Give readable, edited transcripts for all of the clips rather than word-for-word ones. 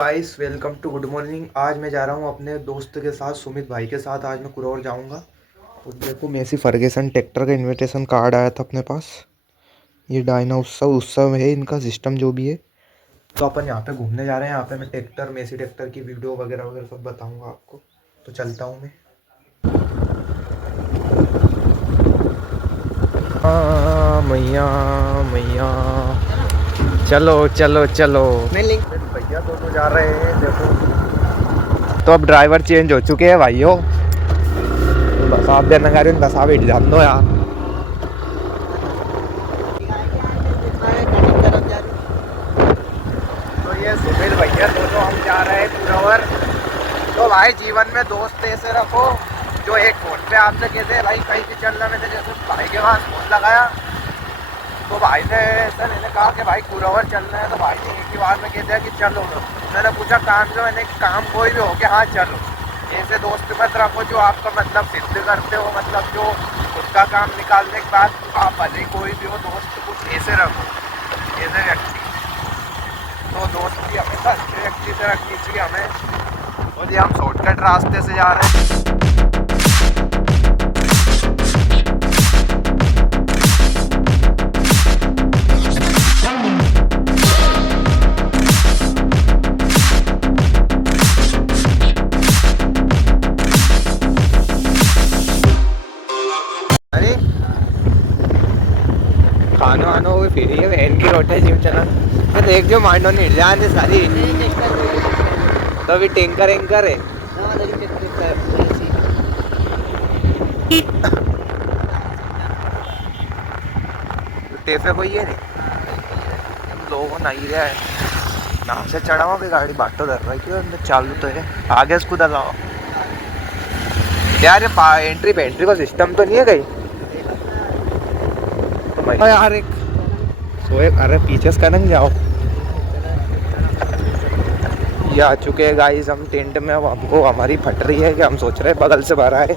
Guys welcome to good morning. आज मैं जा रहा हूँ अपने दोस्त के साथ, सुमित भाई के साथ। आज मैं कुरौर जाऊँगा। तो देखो, मेसी फर्गेसन ट्रैक्टर का इनविटेशन कार्ड आया था अपने पास। ये डायना उत्सव है इनका सिस्टम जो भी है। तो अपन यहाँ पे घूमने जा रहे हैं। यहाँ पे मैं ट्रैक्टर, मेसी ट्रैक्टर की वीडियो वगैरह वगैरह सब बताऊँगा आपको। तो चलता हूँ मैं। मैया मैया, चलो चलो चलो। भैया दोनों जा रहे हैं देखो। तो अब ड्राइवर चेंज हो चुके हैं भाइयों। बस आप देना गाड़ी बस आप बैठ जान दो यार। तो ये सुमित भैया दोनों हम जा रहे हैं कुरौर। तो भाई जीवन में दोस्त ऐसे रखो जो एक फोन पे आपसे कहते हैं भाई कहीं भी चलना। मैंने जैसे भाई के पास फोन लगाया तो भाई ने सर मैंने कहा कि भाई कुरौर चलना है। तो भाई ने एक ही बार में कहते हैं कि चलो। मैंने पूछा काम जो, मैंने काम कोई भी हो कि हाँ चलो। ऐसे दोस्त मत रखो जो आपका मतलब सिद्ध करते हो, मतलब जो खुद का काम निकालने के बाद आप भले कोई भी हो दोस्त कुछ ऐसे रखो, ऐसे व्यक्ति। तो दोस्ती हमेशा अच्छे व्यक्ति से रखनी चाहिए हमें। और ये हम शॉर्टकट रास्ते से जा रहे हैं। खाना वाना वो फिर है बहन की रोटी जिम चला। तो देख जो मांडो नहीं जाने सारी। तो अभी टैंकर एंकर है। टेफे कोई है नहीं, लोगों नहीं रहा है नाम से चढ़ा हुआ भी गाड़ी बाटो दर रहा है। क्यों अंदर चालू तो है, आगे इसको दलाओ यार। ये एंट्री पेंट्री का सिस्टम तो नहीं है कहीं यार। एक सोए अरे पीछे का नंग जाओ। ये आ चुके हैं गाइस हम टेंट में। अब हमको हमारी फट रही है कि हम सोच रहे हैं बगल से भरा है।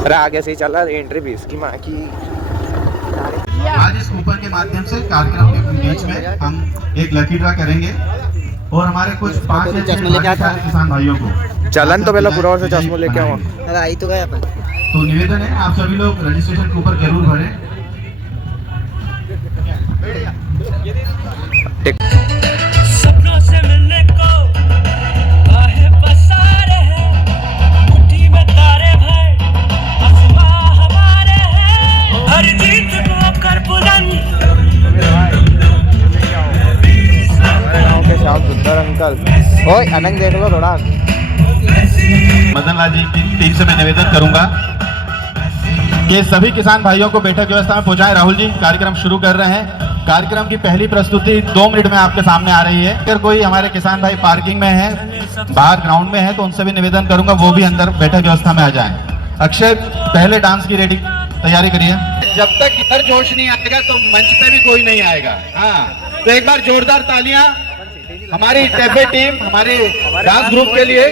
अरे आगे से ही चला एंट्री भी इसकी माँ की। आज इस कूपन के माध्यम से कार्यक्रम के बीच में हम एक लकी ड्रा करेंगे और हमारे कुछ 5 किसान भाइयों को चलन तो पहले कुरौर से चश्मा लेके आऊँ। आई तो गया तो निवेदन है आप सभी लोग रजिस्ट्रेशन कूपन जरूर भरें। सपनों से मिलने को आहे बसारे हैं, मुट्ठी में तारे भर आसमां हमारे हैं, हर जीत को कर बुलंद। गाँव के श्याम सुंदर अंकल। ओए अनंग देख लो थोड़ा। मदन लाल जी की टीम से मैं निवेदन करूंगा कि सभी किसान भाइयों को बैठक व्यवस्था में पहुंचाएं। राहुल जी कार्यक्रम शुरू कर रहे हैं। कार्यक्रम की पहली प्रस्तुति 2 मिनट में आपके सामने आ रही है। अगर कोई हमारे किसान भाई पार्किंग में है, बाहर ग्राउंड में है, तो उनसे भी निवेदन करूंगा वो भी अंदर बैठक व्यवस्था में आ जाएं। अक्षय पहले डांस की रेडी तैयारी करिए। जब तक इधर जोश नहीं आएगा तो मंच पे भी कोई नहीं आएगा। हाँ, तो एक बार जोरदार तालियां हमारी टेफे टीम, हमारे डांस ग्रुप के लिए।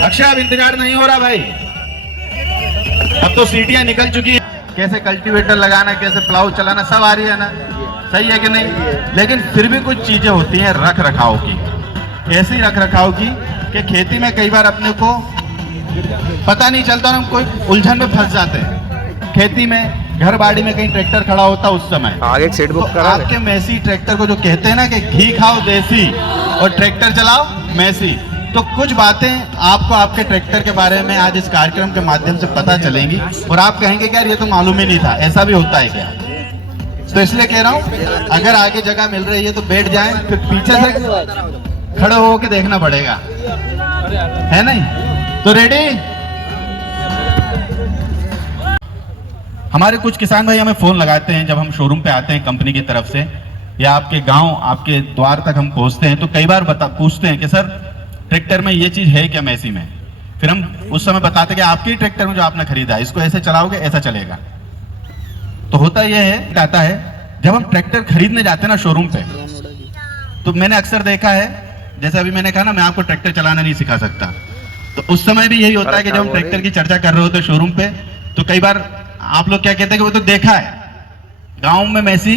अक्षय अब इंतजार नहीं हो रहा भाई, अब तो सीटियां निकल चुकी है। कैसे कल्टीवेटर लगाना, कैसे प्लाऊ चलाना सब आ रही है ना, सही है कि नहीं। लेकिन फिर भी कुछ चीजें होती हैं रख रखाव की, ऐसी रख रखाव की कि खेती में कई बार अपने को पता नहीं चलता, हम कोई उलझन में फंस जाते हैं। खेती में घर बाड़ी में कहीं ट्रैक्टर खड़ा होता उस समय आगे सीट बुक करा। आपके मेसी ट्रैक्टर को जो कहते हैं ना कि घी खाओ देसी और ट्रैक्टर चलाओ मेसी, तो कुछ बातें आपको आपके ट्रैक्टर के बारे में आज इस कार्यक्रम के माध्यम से पता चलेंगी और आप कहेंगे कि यार ये तो मालूम ही नहीं था, ऐसा भी होता है क्या। तो इसलिए कह रहा हूं अगर आगे जगह मिल रही है तो बैठ जाएं, फिर पीछे से खड़े होकर देखना पड़ेगा, है नहीं। तो रेडी। हमारे कुछ किसान भाई हमें फोन लगाते हैं जब हम शोरूम पे आते हैं कंपनी की तरफ से, या आपके गांव आपके द्वार तक हम पहुंचते हैं, तो कई बार पूछते हैं कि सर ट्रैक्टर में ये चीज है क्या मेसी में। फिर हम उस समय बताते कि आपके ट्रैक्टर में जो आपने खरीदा इसको ऐसे चलाओगे ऐसा चलेगा। तो होता यह है कहता है जब हम ट्रैक्टर खरीदने जाते हैं ना शोरूम पे, तो मैंने अक्सर देखा है, जैसे अभी मैंने कहा ना मैं आपको ट्रैक्टर चलाना नहीं सिखा सकता, तो उस समय भी यही होता है कि जब हम ट्रैक्टर की चर्चा कर रहे होते शोरूम पे, तो कई बार आप लोग क्या कहते हैं कि वो तो देखा है गाँव में मेसी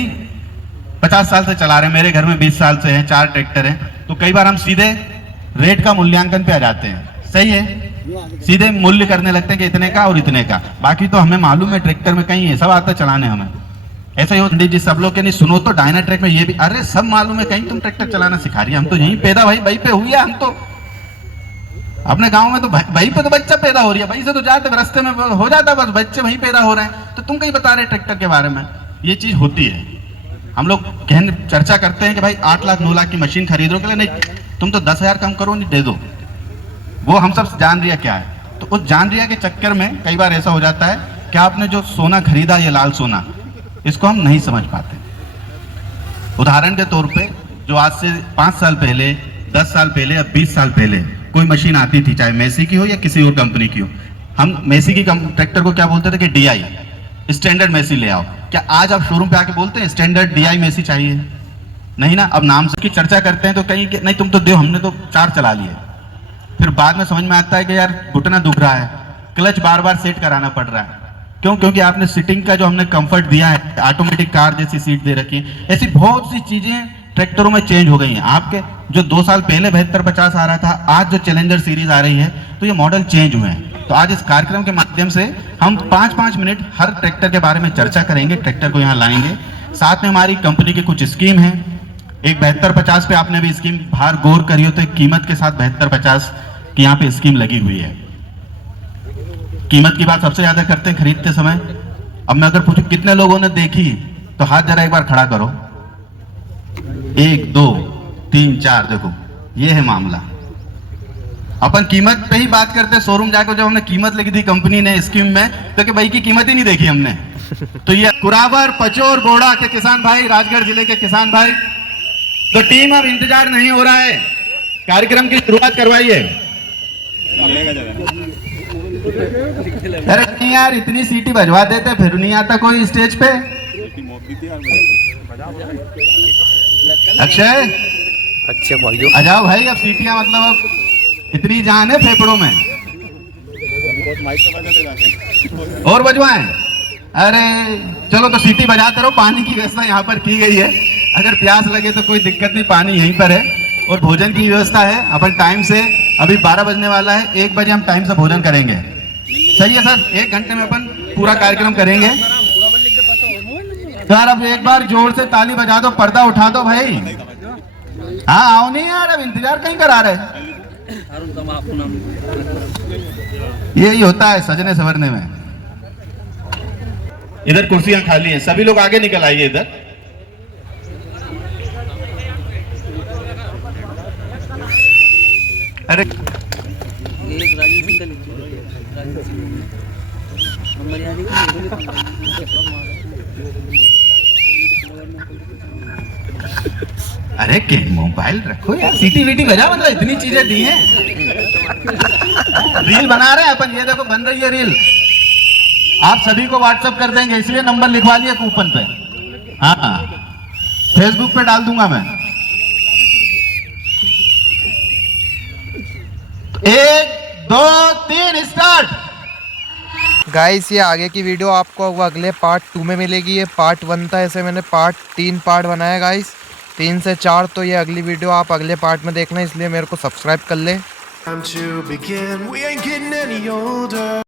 50 साल से चला रहे हैं, मेरे घर में 20 साल से हैं, 4 ट्रैक्टर हैं, तो कई बार हम सीधे रेट का मूल्यांकन पे आ जाते हैं। सही है, सीधे मूल्य करने लगते हैं कि इतने का और इतने का। बाकी तो हमें मालूम है ट्रैक्टर में कहीं है, सब आता चलाने हमें। ऐसा ही हो पंडित जी, सब लोग के नहीं सुनो तो डायनाट्रैक में ये भी, अरे सब मालूम है, कहीं तुम ट्रैक्टर चलाना सिखा रही है, हम तो यहीं पैदा भाई पे हुई है, हम तो अपने गांव में तो वहीं पे तो बच्चा पैदा हो रही है, वहीं से तो जाते रास्ते में हो जाता, बस बच्चे वहीं पैदा हो रहे हैं, तो तुम कहीं बता रहे ट्रैक्टर के बारे में। ये चीज होती है, हम लोग चर्चा करते हैं कि भाई 8 लाख 9 लाख की मशीन खरीद लो, नहीं तुम तो 10,000 कम करो, नहीं दे दो, वो हम सब जान रिया क्या है। तो उस जान रिया के चक्कर में कई बार ऐसा हो जाता है कि आपने जो सोना खरीदा, ये लाल सोना, इसको हम नहीं समझ पाते। उदाहरण के तौर पे जो आज से 5 साल पहले, 10 साल पहले या 20 साल पहले कोई मशीन आती थी, चाहे मेसी की हो या किसी और कंपनी की हो, हम मेसी की ट्रैक्टर को क्या बोलते थे कि डीआई, स्टैंडर्ड मेसी ले आओ। क्या आज आप शोरूम पे आके बोलते हैं स्टैंडर्ड डीआई मेसी चाहिए? नहीं ना। अब नाम से की चर्चा करते हैं तो कहीं नहीं तुम तो दो, हमने तो 4 चला लिए। फिर बाद में समझ में आता है कि यार घुटना दुख रहा है, क्लच बार बार सेट कराना पड़ रहा है। क्यों? क्योंकि आपने सीटिंग का जो हमने कंफर्ट दिया है, ऑटोमेटिक कार जैसी सीट दे रखी है, ऐसी बहुत सी चीजें ट्रैक्टरों में चेंज हो गई हैं। आपके जो 2 साल पहले 7250 आ रहा था, आज जो चैलेंजर सीरीज आ रही है, तो ये मॉडल चेंज हुए हैं। तो आज इस कार्यक्रम के माध्यम से हम 5-5 मिनट हर ट्रैक्टर के बारे में चर्चा करेंगे, ट्रैक्टर को यहाँ लाएंगे। साथ में हमारी कंपनी की कुछ स्कीम है। एक 7250 पे आपने भी स्कीम बाहर गौर करी हो तो एक कीमत के साथ 7250 की यहाँ पे स्कीम लगी हुई है। कीमत की बात सबसे ज्यादा करते हैं खरीदते समय। अब मैं अगर पूछूं कितने लोगों ने देखी, तो हाथ जरा एक बार खड़ा करो। 1 2 3 4, देखो ये है मामला। अपन कीमत पे ही बात करते हैं। शोरूम जाकर जब हमने कीमत लिखी थी कंपनी ने स्कीम में, तो कि भाई की कीमत ही नहीं देखी हमने। तो ये कुरावर, पचोर, बोड़ा के किसान भाई, राजगढ़ जिले के किसान भाई, तो टीम अब इंतजार नहीं हो रहा है, कार्यक्रम की शुरुआत करवाइए। अरे नहीं यार, इतनी सीटी बजवा देते फिर नहीं आता कोई स्टेज पे। अक्षय, अच्छे भाइयों, आ जाओ भाई, अब सीटियां मतलब अब इतनी जान है फेफड़ों में, और बजवाएं। अरे चलो, तो सीटी बजाते रहो। पानी की व्यवस्था यहाँ पर की गई है, अगर प्यास लगे तो कोई दिक्कत नहीं, पानी यहीं पर है। और भोजन की व्यवस्था है, अपन टाइम से, अभी 12 बजने वाला है, 1 बजे हम टाइम से भोजन करेंगे। सही है सर, 1 घंटे में अपन पूरा कार्यक्रम करेंगे। यार अब एक बार जोर से ताली बजा दो, पर्दा उठा दो भाई। हाँ आओ नहीं यार, अब इंतजार कहीं करा रहे। यही होता है सजने संवरने में। इधर कुर्सियां खाली हैं, सभी लोग आगे निकल आइए इधर। अरे अरे के मोबाइल रखो यार, सीटी वीटी बजा, मतलब इतनी चीजें दी हैं। रील बना रहे हैं अपन, ये देखो बन रही है रील। आप सभी को व्हाट्सएप कर देंगे, इसलिए नंबर लिखवा लिया कूपन पे। हाँ, फेसबुक पे डाल दूंगा मैं। 1 2 3 स्टार्ट। गाइस ये आगे की वीडियो आपको अगले पार्ट 2 में मिलेगी। ये पार्ट 1 था, ऐसे मैंने 3 पार्ट बनाया गाइस, 3 से 4। तो ये अगली वीडियो आप अगले पार्ट में देखना, इसलिए मेरे को सब्सक्राइब कर ले।